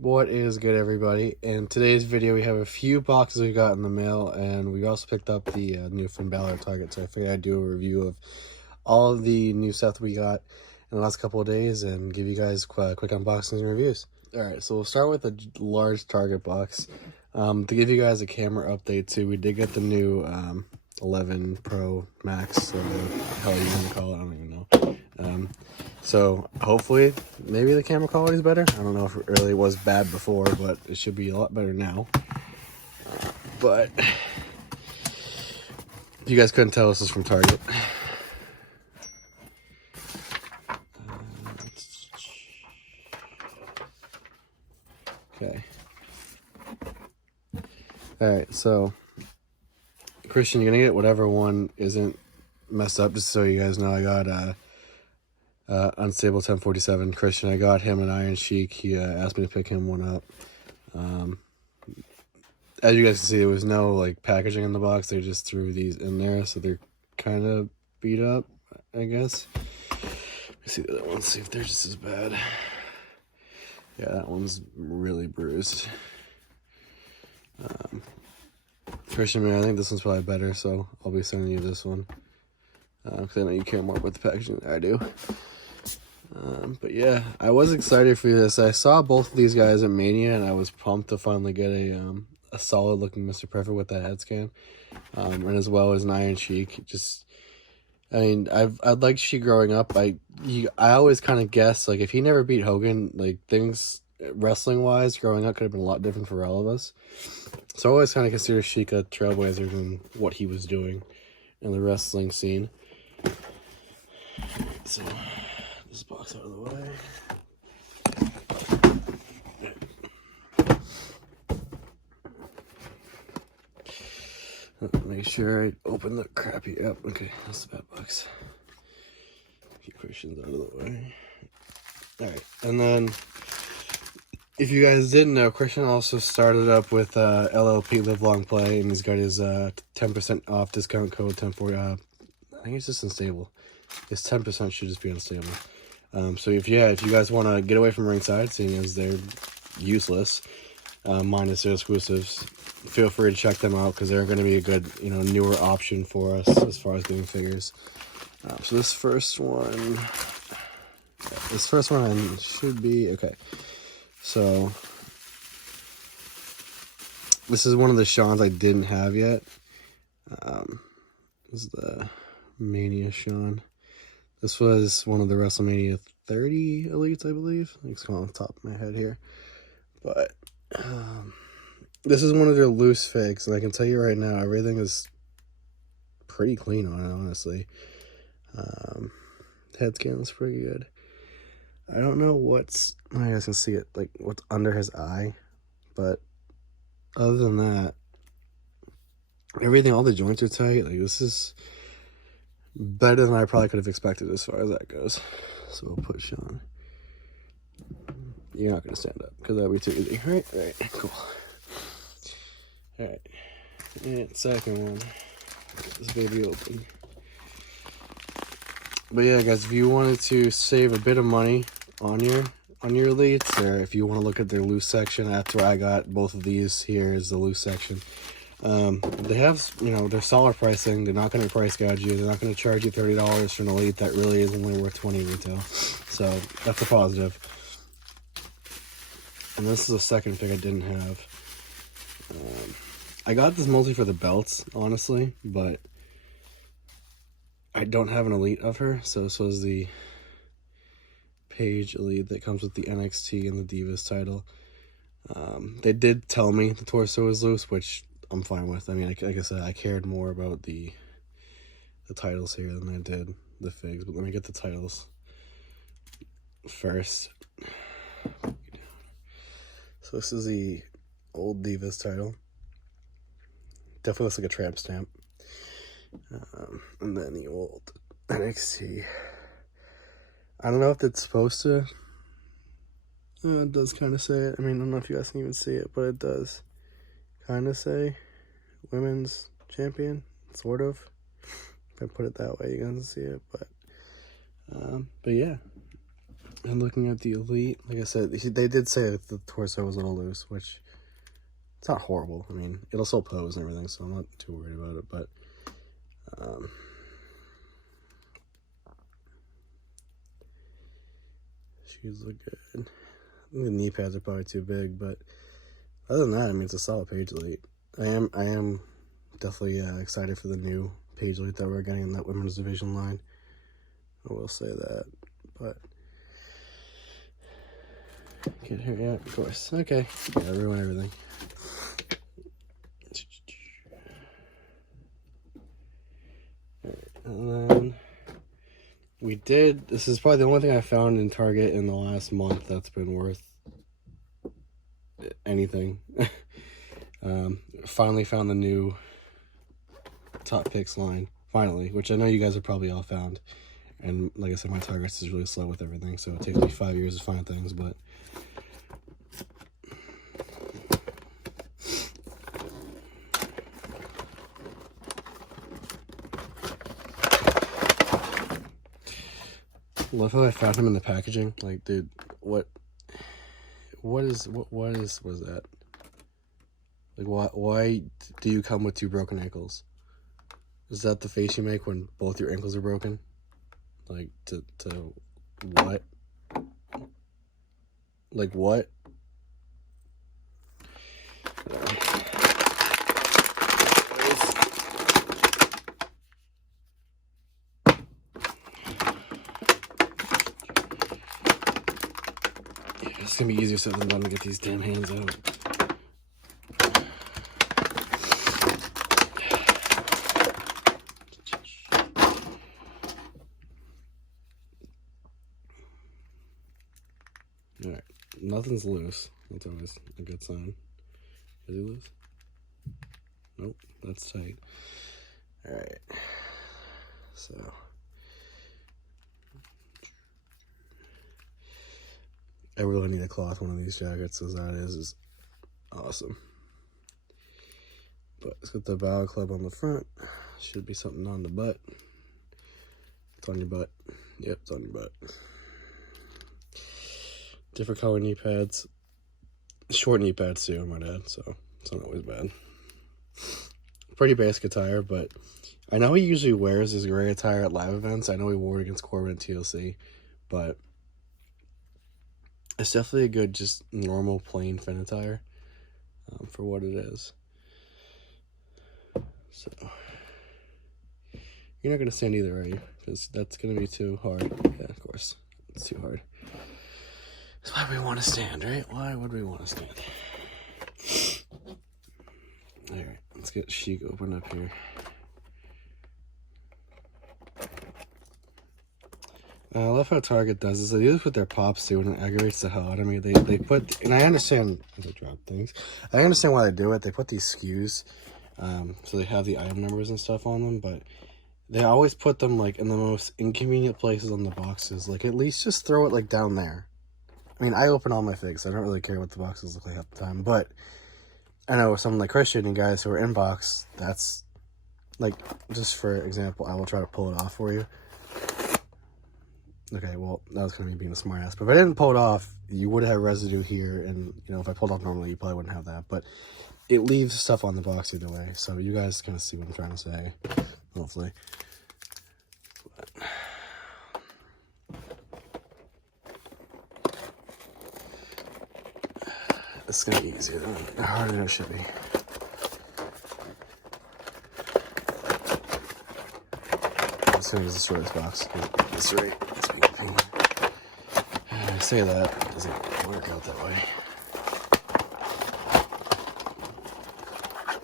What is good, everybody? In today's video, we have a few boxes we got in the mail, and we also picked up the new Finn Balor target, so I figured I'd do a review of all of the new stuff we got in the last couple of days and give you guys quick unboxings and reviews. Alright, so we'll start with a large target box. To give you guys a camera update too, we did get the new 11 Pro Max, or whatever the hell you want to call it, I don't even know. So hopefully, maybe the camera quality is better. I don't know if it really was bad before, but it should be a lot better now. But if you guys couldn't tell, this is from Target. Okay. Alright, so Christian, you're gonna get whatever one isn't messed up. Just so you guys know, I got Unstable 1047 Christian. I got him an Iron Sheik. He asked me to pick him one up. As you guys can see, there was no like packaging in the box. They just threw these in there, so they're kind of beat up, I guess. Let me see the other ones, see if they're just as bad. Yeah, that one's really bruised. Christian, man, I think this one's probably better, so I'll be sending you this one. Because I know you care more about the packaging than I do. But yeah, I was excited for this. I saw both of these guys at Mania, and I was pumped to finally get a solid looking Mr. Perfect with that head scan, and as well as an Iron Sheik. Just, I mean, I'd liked Sheik growing up. I always kind of guessed, like, if he never beat Hogan, like, things wrestling wise growing up could have been a lot different for all of us. So I always kind of consider Sheik a trailblazer in what he was doing in the wrestling scene. So this box out of the way. Make sure I open the crappy up. Okay, that's the bad box. Keep Christians out of the way. Alright, and then if you guys didn't know, Christian also started up with LLP Live Long Play, and he's got his 10% off discount code 1040. I think it's just unstable. His 10% should just be unstable. So if you guys want to get away from ringside, seeing as they're useless, minus their exclusives, feel free to check them out because they're going to be a good, newer option for us as far as doing figures. So this first one should be okay. So this is one of the Shawns I didn't have yet. This is the Mania Shawn. This was one of the WrestleMania 30 elites, I believe. It's going on the top of my head here. But this is one of their loose figs, and I can tell you right now, everything is pretty clean on it, honestly. Head scan is pretty good. I don't know what's, you guys can see it, like what's under his eye, but other than that, everything, all the joints are tight. Like, this is better than I probably could have expected as far as that goes. So we'll put Shawn. You're not going to stand up because that would be too easy, right? Right, cool. Alright, and second one, get this baby open. But yeah, guys, if you wanted to save a bit of money on your elites, or if you want to look at their loose section, that's where I got both of these. Here is the loose section. They have, they're solid pricing. They're not going to price gouge you. They're not going to charge you $30 for an elite that really is only worth $20 retail. So that's a positive. And this is a second pick I didn't have. I got this mostly for the belts, honestly, but I don't have an elite of her. So this was the Paige elite that comes with the NXT and the Divas title. They did tell me the torso was loose, which I'm fine with. I mean, like I said, I cared more about the titles here than I did the figs. But let me get the titles first. So this is the old Divas title. Definitely looks like a tramp stamp. And then the old NXT. I don't know if it's supposed to. It does kind of say it. I mean, I don't know if you guys can even see it, but it does kind of say women's champion, sort of. If I put it that way, you guys can see it. But yeah, And looking at the Elite, like I said, they did say that the torso was a little loose, which it's not horrible. I mean, it'll still pose and everything, so I'm not too worried about it. But shoes look good. I think the knee pads are probably too big, but other than that, I mean, it's a solid Page Elite. I am definitely excited for the new Page Elite that we're getting in that women's division line. I will say that, but get here, yeah, of course. Okay, yeah, ruin everything. Alright, and then we did. This is probably the only thing I found in Target in the last month that's been worth anything. Finally found the new Top Picks line. Finally, which I know you guys have probably all found. And like I said, my Target is really slow with everything, so it takes me 5 years to find things, but love how I found him in the packaging. Like, dude, what was that? Like, why do you come with 2 broken ankles? Is that the face you make when both your ankles are broken? Like, to what? Like, what? It's gonna be easier said than done to get these damn hands out. Alright, nothing's loose. That's always a good sign. Is he loose? Nope, that's tight. Alright, so I really need to cloth one of these jackets, as that is awesome. But it's got the Balor Club on the front. Should be something on the butt. It's on your butt. Yep, it's on your butt. Different color knee pads. Short knee pads too, I might add, so it's not always bad. Pretty basic attire, but I know he usually wears his gray attire at live events. I know he wore it against Corbin at TLC, but it's definitely a good, just normal, plain Finn attire for what it is. So, you're not going to stand either, are you? Because that's going to be too hard. Yeah, of course. It's too hard. That's why we want to stand, right? Why would we want to stand? Alright, let's get Sheik opened up here. I love how Target does this. They do this with their pops too, and it aggravates the hell out of me. They put, and I understand, they drop things. I understand why they do it. They put these SKUs, so they have the item numbers and stuff on them, but they always put them like in the most inconvenient places on the boxes. Like, at least just throw it like down there. I mean, I open all my figs. I don't really care what the boxes look like half the time, but I know someone like Christian and guys who are in box, that's like, just for example, I will try to pull it off for you. Okay, well, that was kind of me being a smart ass, but if I didn't pull it off, you would have residue here, and, you know, if I pulled off normally, you probably wouldn't have that, but it leaves stuff on the box either way, so you guys kind of see what I'm trying to say, hopefully. But it's gonna be easier than harder than it should be. As soon as destroy this box, it's right. It's being a pain. I say that, it doesn't work out that way.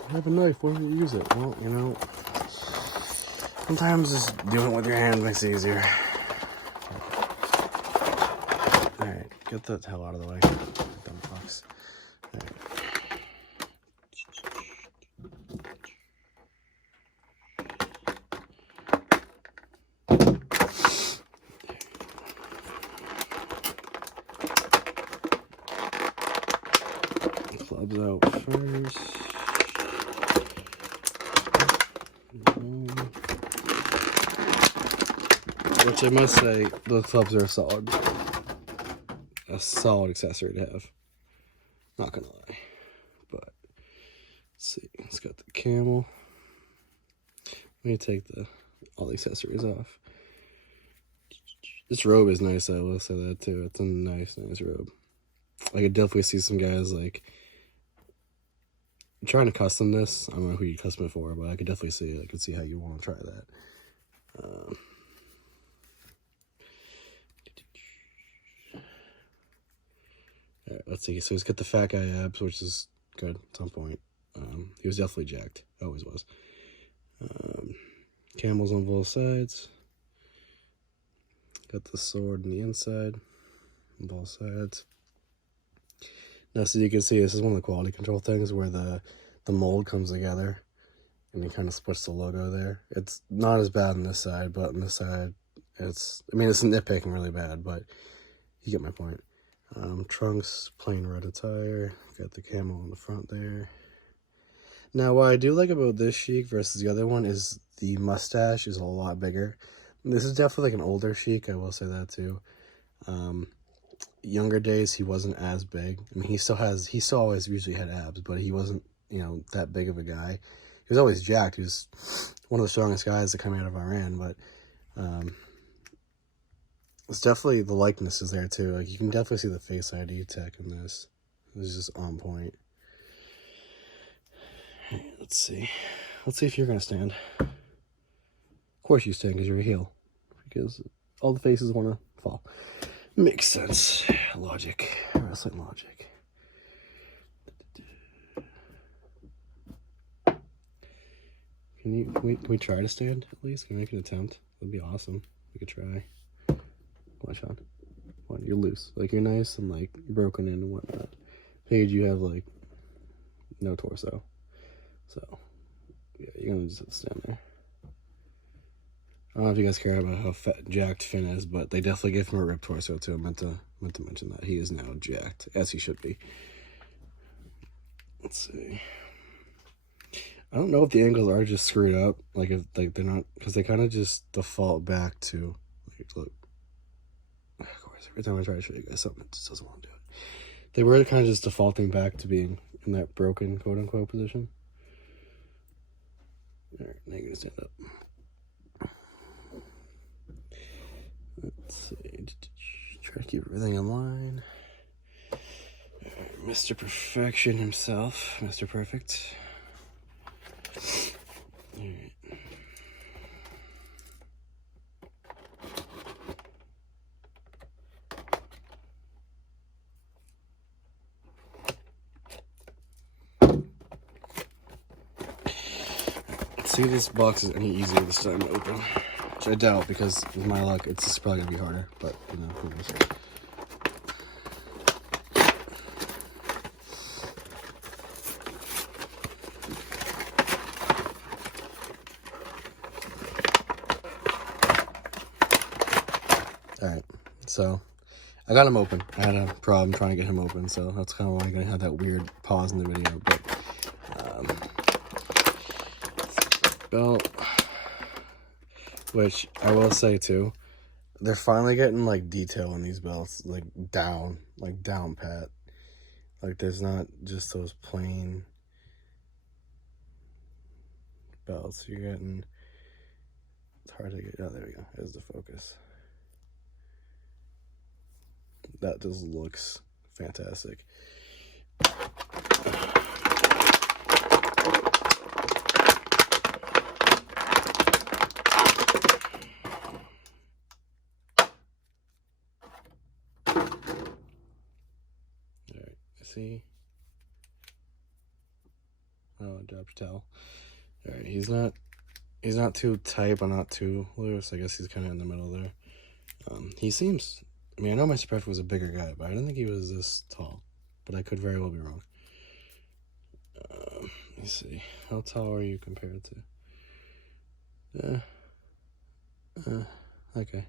I have a knife, why don't you use it? Well, you know, sometimes just doing it with your hand makes it easier. Alright, get the hell out of the way. Dumb box. Alright. Clubs out first. Which I must say, the clubs are solid. a solid accessory to have. Not gonna lie. But let's see. It's got the camel. Let me take all the accessories off. This robe is nice, I will say that too. It's a nice robe. I could definitely see some guys like trying to custom this. I don't know who you custom it for, but I could definitely see it. I could see how you want to try that. All right, let's see. So he's got the fat guy abs, which is good at some point. He was definitely jacked. Always was. Camels on both sides. Got the sword on the inside on both sides. Now, so you can see, this is one of the quality control things where the mold comes together and he kind of splits the logo there. It's not as bad on this side, but on this side, it's nitpicking really bad, but you get my point. Trunks, plain red attire. Got the camo on the front there. Now, what I do like about this Sheik versus the other one is the mustache is a lot bigger. This is definitely like an older Sheik, I will say that too. Younger days, he wasn't as big. I mean, he still always usually had abs, but he wasn't, that big of a guy. He was always jacked. He was one of the strongest guys that come out of Iran, but it's definitely, the likeness is there too. Like, you can definitely see the Face ID tech in this. This is just on point. Let's see if you're gonna stand. Of course you stand because you're a heel. Because all the faces want to fall. Makes sense. Logic. Wrestling logic. Can we try to stand at least? Can we make an attempt? That'd be awesome. We could try. Watch on. What, you're loose. Like, you're nice and like broken in and whatnot. Paige, you have like no torso. So yeah, you're gonna just have to stand there. I don't know if you guys care about how fat, jacked Finn is, but they definitely gave him a ripped torso too. I meant to mention that. He is now jacked, as he should be. Let's see. I don't know if the angles are just screwed up. Like, if they're not, because they kind of just default back to, like, look. Of course, every time I try to show you guys something, it just doesn't want to do it. They were kind of just defaulting back to being in that broken, quote-unquote, position. All right, now you're going to stand up. Let's see. Try to keep everything in line. Mr. Perfection himself. Mr. Perfect. Alright. Let's see if this box is any easier this time to open. Which I doubt, because with my luck, it's just probably gonna be harder, but who knows. Alright, so I got him open. I had a problem trying to get him open, so that's kind of why I'm gonna have that weird pause in the video, but belt. Which I will say too, they're finally getting like detail in these belts, like down pat. Like, there's not just those plain belts. You're getting, it's hard to get, oh, there we go, there's the focus. That just looks fantastic. See? Oh, dropped towel. Alright, he's not too tight, but not too loose. I guess he's kind of in the middle there. He seems, I mean, I know Mr. Perfect was a bigger guy, but I didn't think he was this tall. But I could very well be wrong. Let's see. How tall are you compared to? Okay.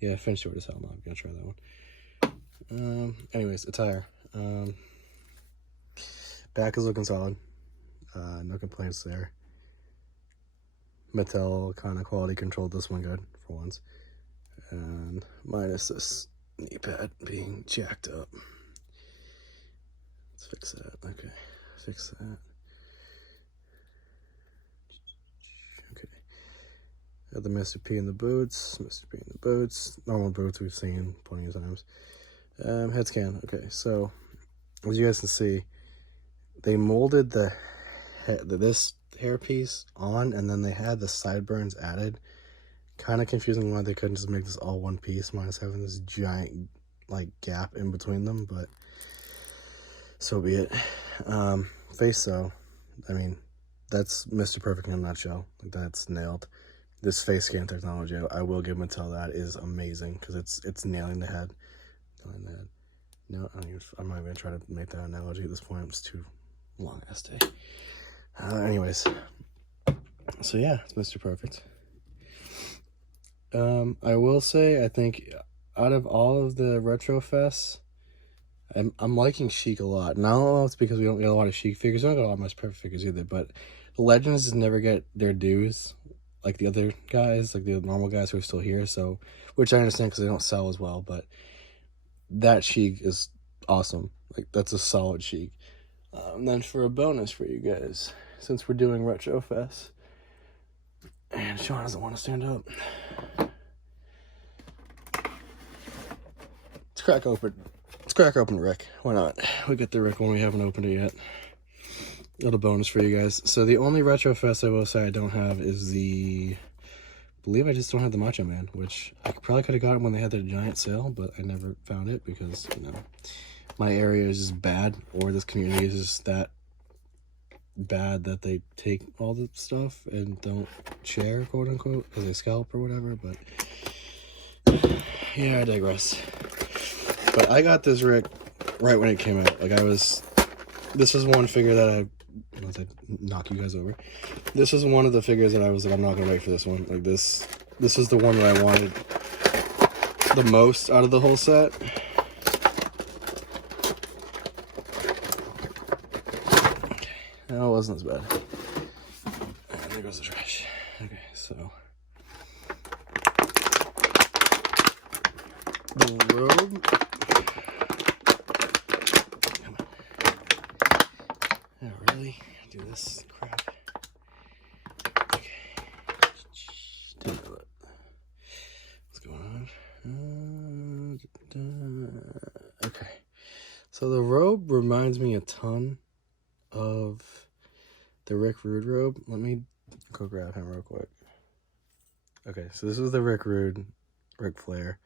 Yeah, Finn's short as hell. No, I'm gonna try that one. Anyways, attire. Back is looking solid. No complaints there. Mattel kind of quality controlled this one good for once. And minus this knee pad being jacked up. Let's fix that. Okay, fix that. Okay. Got the Mr. P in the boots. Mr. P in the boots. Normal boots we've seen plenty of times. Head scan. Okay, so as you guys can see, they molded this hairpiece on, and then they had the sideburns added. Kind of confusing why they couldn't just make this all one piece, minus having this giant like gap in between them, but so be it. Face though, I mean, that's Mr. Perfect in a nutshell. Like, that's nailed. This face scan technology, I will give Mattel that, is amazing, because it's nailing the head. Nailing the head. No, I'm not even gonna try to make that analogy at this point. It's too long ass day. Anyways, so yeah, it's Mr. Perfect. I will say, I think out of all of the retro fests, I'm liking Sheik a lot. And I don't know if it's because we don't get a lot of Sheik figures. We don't get a lot of Mr. Perfect figures either, but the Legends just never get their dues like the other guys, like the normal guys who are still here. So, which I understand because they don't sell as well, but that Sheik is awesome. Like, that's a solid Sheik. And then for a bonus for you guys, since we're doing Retro Fest, and Sean doesn't want to stand up, let's crack open Rick. Why not? We get the Rick when we haven't opened it yet. Little bonus for you guys. So the only Retro Fest I will say I don't have is I believe I just don't have the Macho Man, which I probably could have got it when they had their giant sale, but I never found it because, you know, my area is just bad, or this community is just that bad that they take all the stuff and don't share, quote unquote, because they scalp or whatever. But yeah, I digress. But I got this Rick right when it came out. Like, this was one figure that not to knock you guys over. This is one of the figures that I was like, I'm not gonna wait for this one. Like, this is the one that I wanted the most out of the whole set. Okay, that wasn't as bad. And there goes the trash. Okay, so the robe. Come on. Oh, really? Do this crap. Okay. What's going on? Okay. So the robe reminds me a ton of the Rick Rude robe. Let me go grab him real quick. Okay, so this is the Rick Rude, Ric Flair.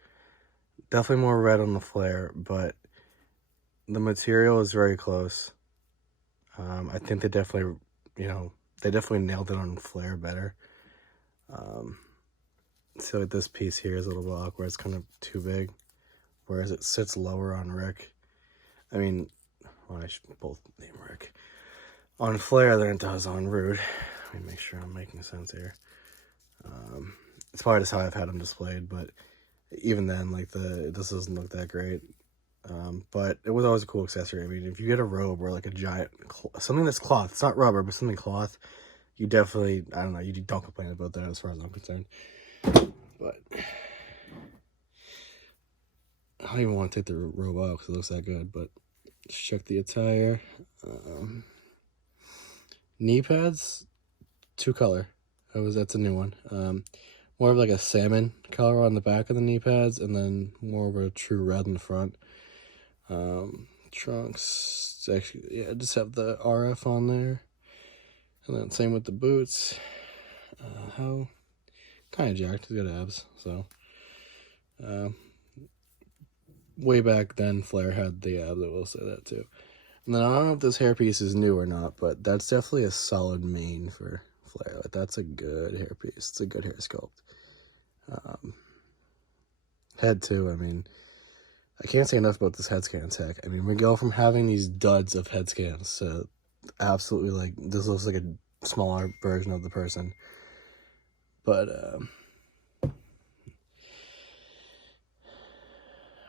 Definitely more red on the flare, but the material is very close. I think they definitely, they definitely nailed it on Flair better. So like this piece here is a little bit awkward. It's kind of too big, whereas it sits lower on Rick. I mean, well, I should both name Rick on Flair than it does on Rude. Let me make sure I'm making sense here. It's probably just how I've had them displayed, but even then, like, this doesn't look that great. But it was always a cool accessory. I mean, if you get a robe or like a giant, something that's cloth, it's not rubber, but something cloth, you definitely, I don't know, you don't complain about that as far as I'm concerned. But I don't even want to take the robe out because it looks that good, but let's check the attire. Knee pads, 2-color. That's a new one. More of like a salmon color on the back of the knee pads, and then more of a true red in the front. Trunks, actually, yeah, just have the RF on there, and then same with the boots. How kind of jacked. He's got abs, so way back then Flair had the abs, I will say that too. And then I don't know if this hairpiece is new or not, but that's definitely a solid mane for Flair. Like, that's a good hairpiece. It's a good hair sculpt. Head too, I mean, I can't say enough about this head scan tech. I mean, we go from having these duds of head scans to absolutely, like, this looks like a smaller version of the person. But,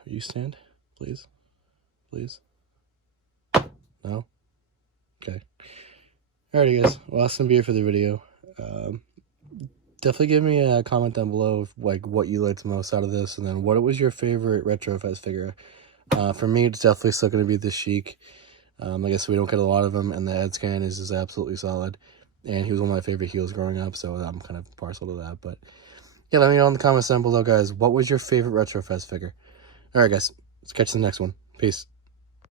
you stand, please? Please? No? Okay. Alrighty, guys. Well, that's gonna be it for the video. definitely give me a comment down below, like, what you liked most out of this, and then what was your favorite Retro Fest figure. For me, it's definitely still going to be the Sheik. I guess we don't get a lot of them, and the head scan is absolutely solid. And he was one of my favorite heels growing up, so I'm kind of partial to that. But yeah, let me know in the comments down below, guys. What was your favorite Retro Fest figure? All right, guys. Let's catch the next one. Peace.